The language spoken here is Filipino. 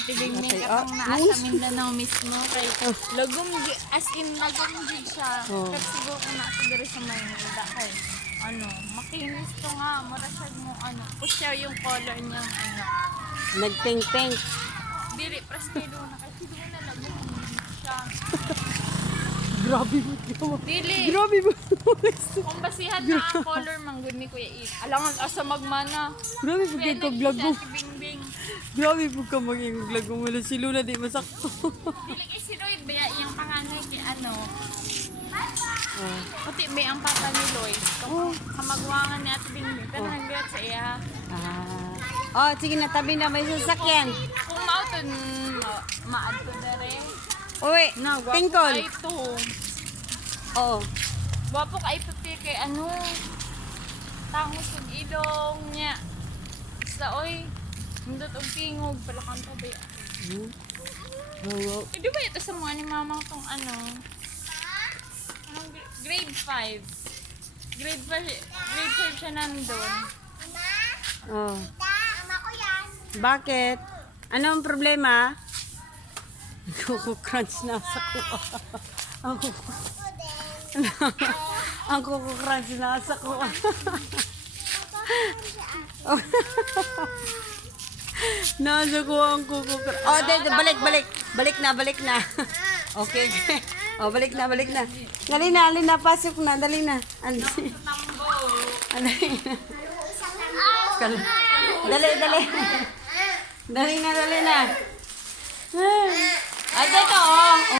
Ate Bingming Okay, katong naa sa Mindanao mismo kay lagom as in lagom gid siya. Oh. Pero siguro kung nasa diri sa Maynila kay makinis to nga, marasag mo pusya yung color niya Nagpeng-peng. Dili preskido na kasi doon na lagom siya. Grabe mo. Dili. Grabe mo. Kung basihan na ang color manggod ni Kuya It. Alangan asa magmana. Grabe po kayo kag-vlog mo. Si Bingbing. Grabe po ka mag-vlog mo. Wala si Luna di masakto. Dili kay si Lloyd baya yung panganay kay Oh. Puti ba ang papa ni Lloyd? Kung kamagwangan ni Ate Bingbing. Pero nagbirat sa iya. Oh, sige na, tabi na. May sasakyan. Kung mauton, maadto dere. Uwi, Na, gwapo tingkol. ka ito. Oo. Gwapo ka ito kay tangos ng ilong niya. Sa oy, hindot og tingog pala kang tabi. Oo. Di ba ito sa mga ni mama tong grade 5. Grade 5 siya nandun. Oh. Bakit? Anong problema? Kuku-crunch na sa kuha. Ang kuku-crunch na sa kuha. Nasa kuha ang kuku-crunch. Oh, balik. Balik na. Okay. Oh, balik na. Dali na, pasok na, dali na. Dali na. Dali na. Ay, dito, oh.